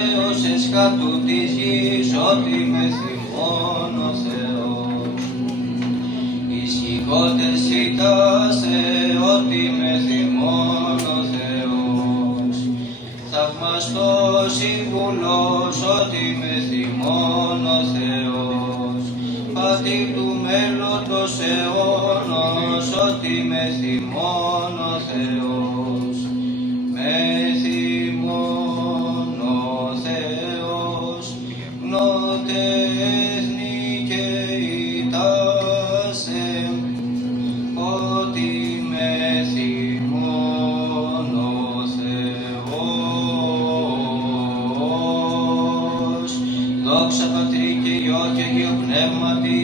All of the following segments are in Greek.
έωσες κάτω της γης, ότι με θυμών ο Θεός. Ισχυκότες ζητάσε, ότι με θυμών ο Θεός. Θαυμαστός σύμβουλος, ότι με θυμών ο Θεός. Πατήρ του μέλλοντος αιώνος, ότι με θυμών ο Θεός. Με θυμών ο Θεός, γνώτε έθνη και ητάσε, ότι με θυμών ο Θεός. Δόξα Πατρί και Υιό και Αγίο Πνεύματι,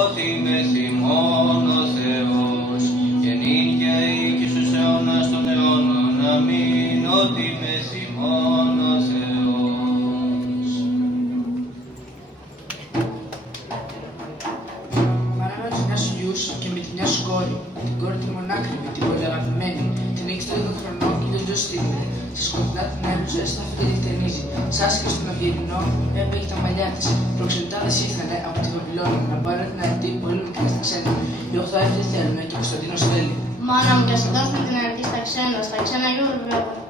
ότι με θυμών ο Θεός. Και νυν και αεί και στους αιώνας των αιώνων. Αμήν. Ότι με θυμών ο Θεός. Μάνα με τους 9 σου γιους και με τη μια σου κόρη, την κόρη τη μονάκριβη, την πολύ αγαπημένη, την έχεις 12 χρονών και δεν ζω στην στη σκοτεινά την αίρουζε, στα αυτή τη χτενίζει. Σάσκε στον Αυγερινό, έπαιγε τα μαλλιά της. Προξενητάδες ήρθανε από τη Βαβυλώνα να πάρουν την αρετή πολύ μικρή στα ξένα. Οι 8 έφτιε θέλουν και ο Κωνσταντίνος θέλει. Μάνα μου, και ας δώσουμε την αρετή στα ξένα γιου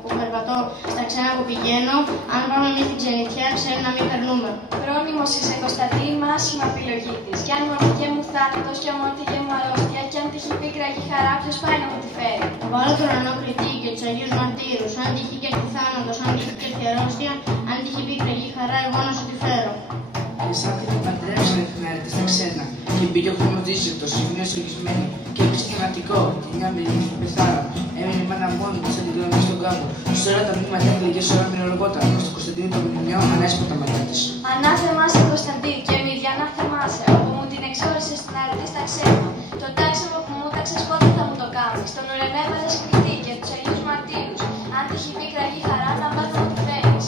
που περπατώ, στα ξένα που πηγαίνω. Αν πάμε εμείς την ξενιτιά, ξέρει να μην περνούμε. Πρόνιμος είσαι Κωνσταντίν, με άσχημα επιλογή της. Κι αν μου αφηγέ μου θάνατος, κι αν μου αφηγέ μου αρρώστια, κι αν τύχει πίκρα και χαρά, ποιος πάει να μου τη φέρει. Θα βάλω τον ουρανό κριτή και τους Αγίους Μαρτύρους. Αν τύχει και έρθει θάνατος, αν τύχει και έρθει αρρώστια, αν τύχει πίκρα και χαρά, εγώ να σου τη φέρω. Και σαν την παντρέψανε την αρετή στα ξένα, και μπήκε ο χρονοδίζητο, σημείο σογισμένη, και έπαιξε θανατικό, τη μια μερική που πεθάρα. Έμεινε η μάνα μόνη της σαν την κλωμή στον κάμπο. Σε όλα τα μνήματα έκλαιγε, σε όλα μηνολογόταν. Στο Κωνσταντίνο το μνημείο ανέσπω τα μάτια της. Ανάθεμά σε Κωνσταντίν και μύδια ανάθεμά σε, όπου μου την εξόρισε στην αρετή στα ξένα. Το τάξιμο που μου τάξες πότε θα μου το κάνεις. Τον ουρανό έβαλες κριτή και τους Αγίους Μαρτύρους. Αν τύχει πίκρα ή χαρά, να πας να μου τη φέρεις.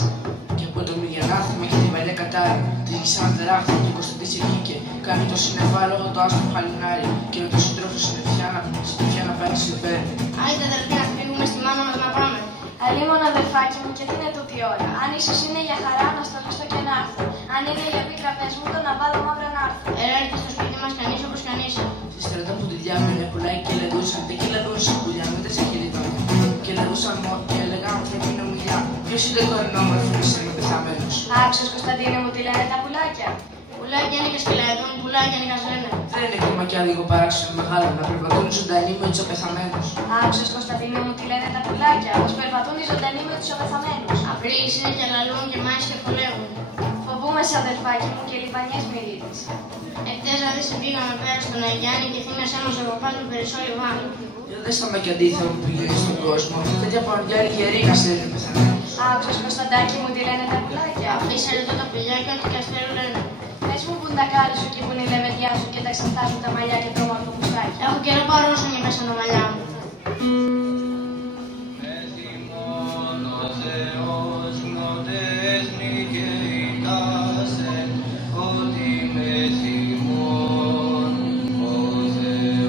Και από το μηδιανάθημα και την παλιά κατάρι, τη σαν τεράχτη και ο Κωνσταντής βγήκε. Κάνει το συνεφάλογο το άσπρο χαλινάρι, και με το σύντροφο συνεφιά να πάρει συμπέρι. Άιντε αδερφοί, να φύγουμε στη μάνα μας να πάμε. Αλλήμον αδερφάκι μου, και τι είναι τούτη η ώρα. Αν ίσως είναι για χαρά, να στολιστώ και να έρθω. Αν είναι για πίκρα, πες μου το να βάλω μαύρα να έρθω. Έλα, έρθει στο σπίτι μας κανείς όπως κανείς. Στη στρατό που τη διάβαινε πουλάει και λεδούσαν, και λεδούσαν πουλιά με τέσσερα χιλιδόνια. Και λεδούσαν μόνο και έλεγαν ανθρώπινη ομιλιά. Ποιος είναι το ενόμορφο που είσαι με πεθαμένους. Άκουσες Κωνσταντίνε μου τι λένε τα πουλάκια. Πουλάκια είναι και σκυλαεδούν, πουλάκια είναι καζένε. Δεν είναι κρίμα κι λίγο παράξενο μεγάλο να περπατούν ζωντανοί με τους οπεθαμένους. Άκουσες Κωνσταντίνε μου τι λένε τα πουλάκια. Πως περπατούν οι ζωντανοί με τους οπεθαμένους. Απρίλης είναι και λαλούν και μάχες και χολεύουν. Φοβούμαι σε αδερφάκι μου και λιβανιές μυρίτες. Εχθές δηλαδή πήγαμε πέρα στον Αγιάννη και θύμιασέ μας ο παπάς με περισσό λιβάνι. Δεν στα και αντίθετα που πηγαίνει στον κόσμο. Τέτοια παντιάρι γεροί να στέλνουν πεθαμένους. Άκουσες Κωνσταντάκι μου τι λένε τα πουλάκια. Αφήσανε εδώ τα πουλιά και ό,τι και ας θέλουν λένε. Πες μου που είναι τα κάλλη σου και που είναι η λεβεντιά σου και τα ξαφτάζουν τα μαλλιά και το όμορφο κουστάκι. Έχω καιρό παρόσο και μέσα τα μαλλιά μου. Με θυμών ο Θεός, γνώτε έθνη και ητάσε, ότι με θυμών ο Θεός.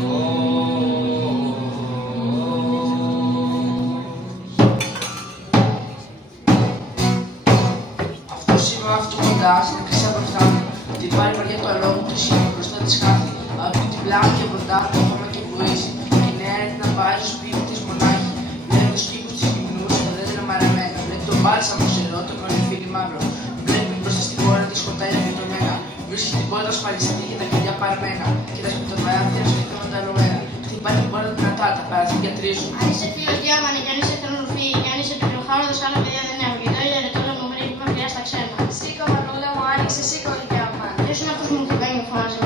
Αυτός είμαι αυτό κοντά, στην χρυσά μπροστά μου. Την πάρει βαριά το αλόγου του σύμβου μπροστά της χάθη. Από την πλάτη και μπροστά το χώμα και βουίζει. Και νέα έρθει να πάει στο σπίτι της μονάχη. Βλέπει τους κήπους της γυμνούς, τα δέντρα μαραμένα. Βλέπει τον μπάλσαμο ξερό, το κορυφίλι μαύρο. Βλέπει μπροστά στην πόρτα της σκοτάδια φυτωμένα. Βρίσκει την πόρτα ασφαλιστική και τα κλειδιά παρμένα. Και τα σπιτοβαράθια σκεφτόμουν τα ρωμένα. Χτυπάει την πόρτα δυνατά, τα παραθύρια τρίζουν. Αν είσαι φίλος διάμανε και αν είσαι θερμοφύη και αν είσαι πικροχάροδος, άλλα παιδιά δεν έχουν. Και το ίδιο ρετόλα μου βρήκε που με στα ξένα. Σήκω μανούλα μου, άνοιξε, σήκω γλυκιά μου. Ποιος είναι αυτός που μου χτυπάει και μου φωνάζει